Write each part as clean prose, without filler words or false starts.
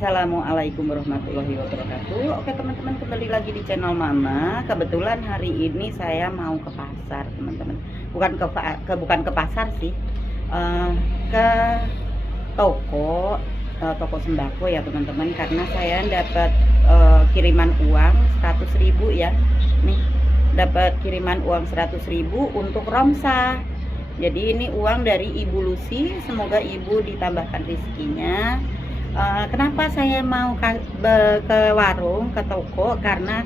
Assalamualaikum warahmatullahi wabarakatuh. Oke teman-teman, kembali lagi di channel Mama. Kebetulan hari ini saya mau ke pasar teman-teman. Bukan ke pasar sih, ke toko toko sembako ya teman-teman. Karena saya dapat kiriman uang 100.000 ya. Nih, dapat kiriman uang 100.000 untuk Romsa. Jadi ini uang dari Ibu Lucy. Semoga Ibu ditambahkan rezekinya. Kenapa saya mau ke warung, ke toko, karena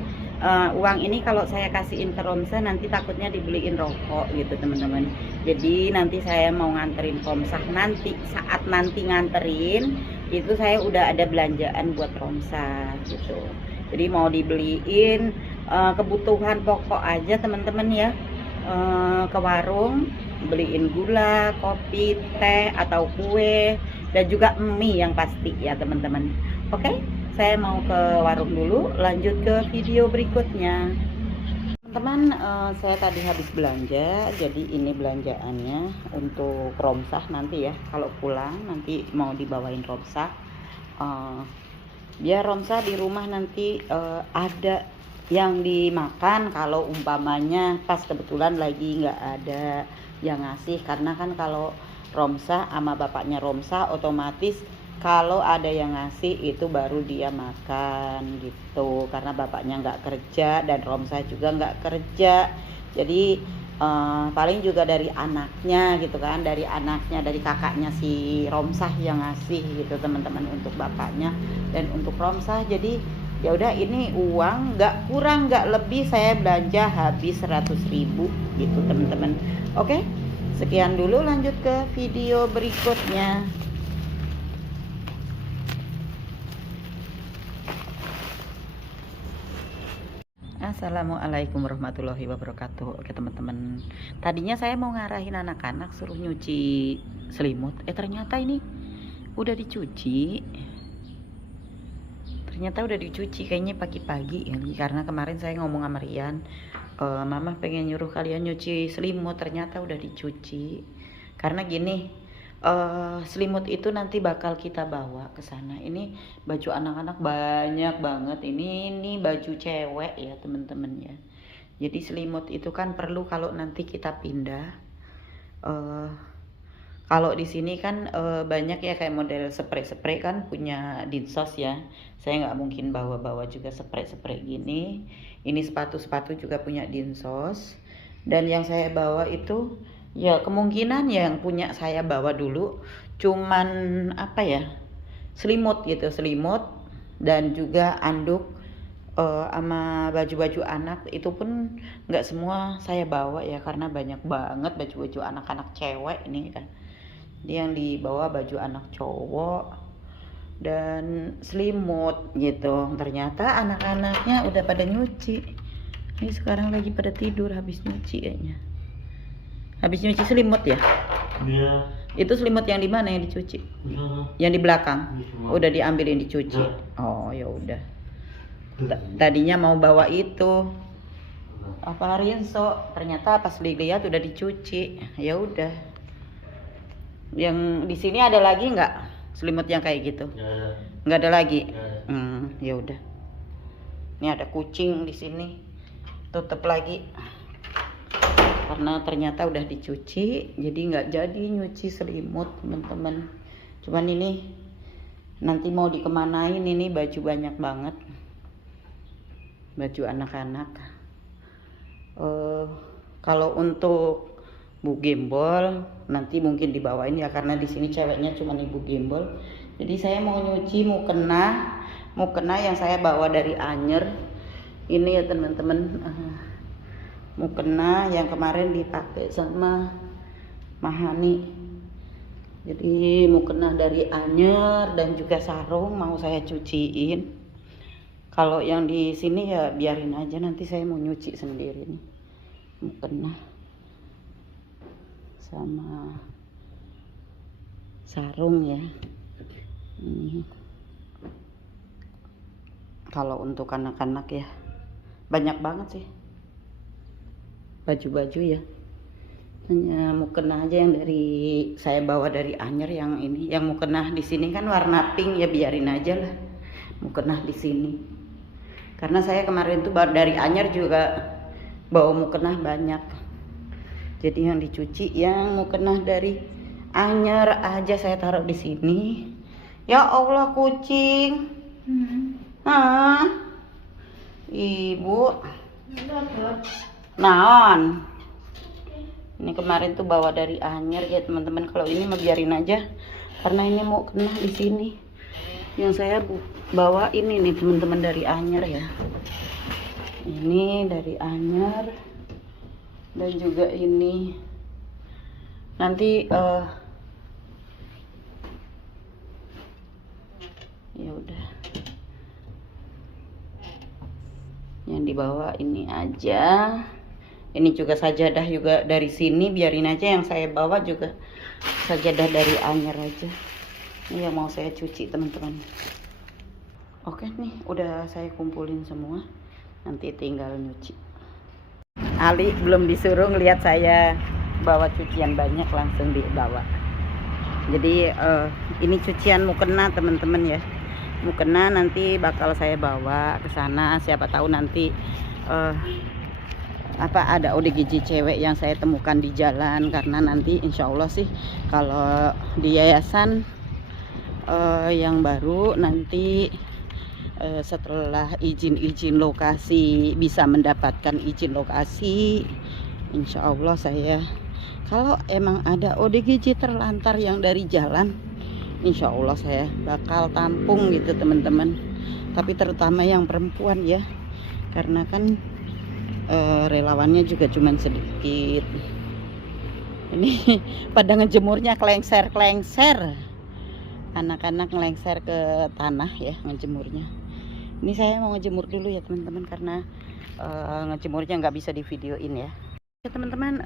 uang ini kalau saya kasihin ke Romsa nanti takutnya dibeliin rokok gitu teman-teman. Jadi nanti saya mau nganterin Romsa, nanti saat nanti nganterin itu saya udah ada belanjaan buat Romsa gitu. Jadi mau dibeliin kebutuhan pokok aja teman-teman ya, ke warung beliin gula, kopi, teh atau kue, dan juga mie yang pasti ya teman-teman. Oke, saya mau ke warung dulu, lanjut ke video berikutnya. Teman-teman, saya tadi habis belanja, jadi ini belanjaannya untuk Romsah nanti ya. Kalau pulang nanti mau dibawain Romsah, biar Romsah di rumah nanti ada yang dimakan kalau umpamanya pas kebetulan lagi nggak ada yang ngasih. Karena kan kalau Romsa sama bapaknya Romsa otomatis kalau ada yang ngasih itu baru dia makan gitu, karena bapaknya nggak kerja dan Romsa juga nggak kerja. Jadi paling juga dari anaknya gitu kan, dari anaknya, dari kakaknya si Romsa yang ngasih gitu teman-teman, untuk bapaknya dan untuk Romsa. Jadi ya udah, ini uang nggak kurang nggak lebih, saya belanja habis 100.000 gitu teman-teman. Oke, sekian dulu, lanjut ke video berikutnya. Assalamualaikum warahmatullahi wabarakatuh. Oke teman-teman, tadinya saya mau ngarahin anak-anak suruh nyuci selimut, ternyata ini udah dicuci. Kayaknya pagi-pagi ya, karena kemarin saya ngomong sama Rian, Mama pengen nyuruh kalian nyuci selimut, ternyata udah dicuci. Karena gini, selimut itu nanti bakal kita bawa ke sana. Ini baju anak-anak banyak banget, ini baju cewek ya teman-teman ya. Jadi selimut itu kan perlu kalau nanti kita pindah. Kalau di sini kan banyak ya, kayak model spray kan punya Dinsos ya. Saya nggak mungkin bawa juga spray gini. Ini sepatu juga punya Dinsos. Dan yang saya bawa itu ya kemungkinan yang punya saya bawa dulu cuman apa ya, selimut gitu, selimut dan juga anduk sama baju-baju anak. Itu pun nggak semua saya bawa ya, karena banyak banget baju-baju anak-anak cewek ini kan. Yang dibawa baju anak cowok dan selimut gitu. Ternyata anak-anaknya udah pada nyuci. Ini sekarang lagi pada tidur habis nyuci kayaknya. Habis nyuci selimut ya? Iya. Itu selimut yang di mana yang dicuci? Yang di belakang. Udah diambilin dicuci. Oh, ya udah. Tadinya mau bawa itu apa, rinso, ternyata pas lihat udah dicuci. Ya udah. Yang di sini ada lagi nggak selimut yang kayak gitu? Nggak ada lagi. Ya udah. Ini ada kucing di sini. Tutup lagi. Karena ternyata udah dicuci, jadi nggak jadi nyuci selimut teman-teman. Cuman ini nanti mau dikemanain, ini baju banyak banget. Baju anak-anak. Kalau untuk Bu Gembol nanti mungkin dibawain ya, karena di sini ceweknya cuma Ibu Gembol. Jadi saya mau nyuci mukena yang saya bawa dari Anyer. Ini ya teman-teman, mukena yang kemarin dipakai sama Mahani. Jadi mukena dari Anyer dan juga sarung mau saya cuciin. Kalau yang di sini ya biarin aja, nanti saya mau nyuci sendiri nih mukena sama sarung ya. Kalau untuk anak-anak ya banyak banget sih baju-baju ya. Hanya mukena aja yang dari saya bawa dari Anyer, yang ini yang mukena di sini kan warna pink ya, biarin aja lah mukena di sini. Karena saya kemarin tuh dari Anyer juga bawa mukena banyak. Jadi yang dicuci yang mukena dari Anyer aja saya taruh di sini. Ya Allah, kucing. Ibu. Naon. Ini kemarin tuh bawa dari Anyer ya teman-teman. Kalau ini mah biarin aja karena ini mau kena di sini. Yang saya bawa ini nih teman-teman dari Anyer ya. Ini dari Anyer dan juga ini nanti ya udah. Yang dibawa ini aja. Ini juga sajadah juga dari sini, biarin aja. Yang saya bawa juga sajadah dari Anyer aja. Ini yang mau saya cuci teman-teman. Oke nih, udah saya kumpulin semua. Nanti tinggal nyuci. Ali belum disuruh ngelihat saya bawa cucian banyak, langsung dibawa. Jadi ini cucian mukena teman-teman ya. Mukena nanti bakal saya bawa ke sana. Siapa tahu nanti ada ODGJ cewek yang saya temukan di jalan. Karena nanti insya Allah sih kalau di yayasan yang baru nanti setelah izin lokasi, bisa mendapatkan izin lokasi, insya Allah saya kalau emang ada ODGJ terlantar yang dari jalan, insya Allah saya bakal tampung gitu teman-teman. Tapi terutama yang perempuan ya, karena kan relawannya juga cuman sedikit. Ini pada ngejemurnya kelengser, anak-anak ngelengser ke tanah ya ngejemurnya. Ini saya mau ngejemur dulu ya teman-teman, karena ngejemurnya nggak bisa di videoin ya. Ya teman-teman,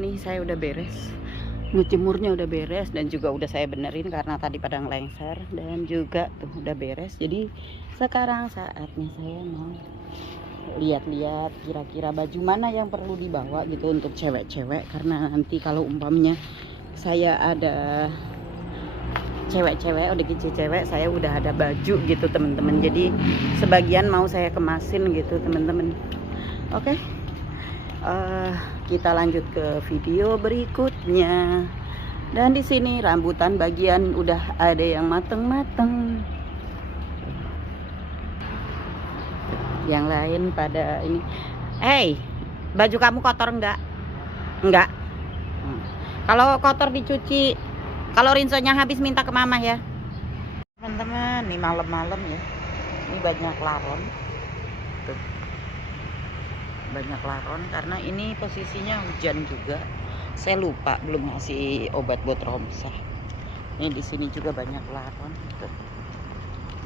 nih saya udah beres, ngejemurnya udah beres dan juga udah saya benerin karena tadi pada ngelengser, dan juga tuh udah beres. Jadi sekarang saatnya saya mau lihat-lihat kira-kira baju mana yang perlu dibawa gitu untuk cewek-cewek, karena nanti kalau umpamanya saya ada cewek-cewek, ODGJ cewek, saya udah ada baju gitu teman-teman. Jadi sebagian mau saya kemasin gitu teman-teman. Oke. Kita lanjut ke video berikutnya. Dan di sini rambutan bagian udah ada yang mateng-mateng. Yang lain pada ini. Hey, baju kamu kotor enggak? Enggak. Kalau kotor dicuci. Kalau rinsonya habis minta ke mama ya. Teman-teman, nih malam-malam ya. Ini banyak laron. Tuh. Banyak laron karena ini posisinya hujan juga. Saya lupa belum ngasih obat buat Romsa. Ini di sini juga banyak laron. Tuh.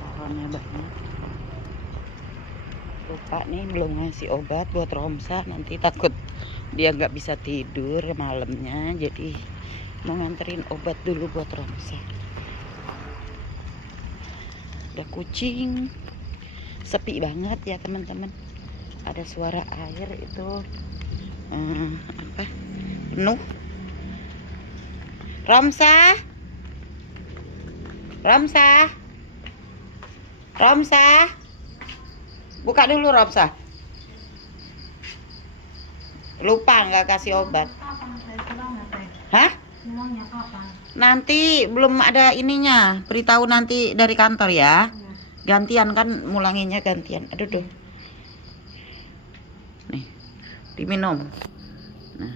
Laronnya banyak. Lupa nih belum ngasih obat buat Romsa, nanti takut dia nggak bisa tidur malamnya, jadi mau nganterin obat dulu buat Romsa. Ada kucing, sepi banget ya teman-teman. Ada suara air itu penuh. Romsa, buka dulu Romsa. Lupa nggak kasih obat. Hah? Nanti belum ada ininya. Beritahu nanti dari kantor ya. Gantian kan, mulanginya gantian. Aduh tuh. Nih, diminum. Nah.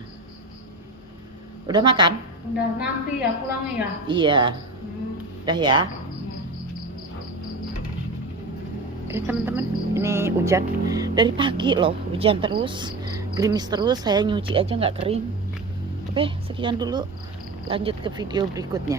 Udah makan? Udah, nanti ya pulangnya ya. Iya. Udah ya. Oke teman-teman, ini hujan dari pagi loh, hujan terus, gerimis terus. Saya nyuci aja nggak kering. Oke, sekian dulu, lanjut ke video berikutnya.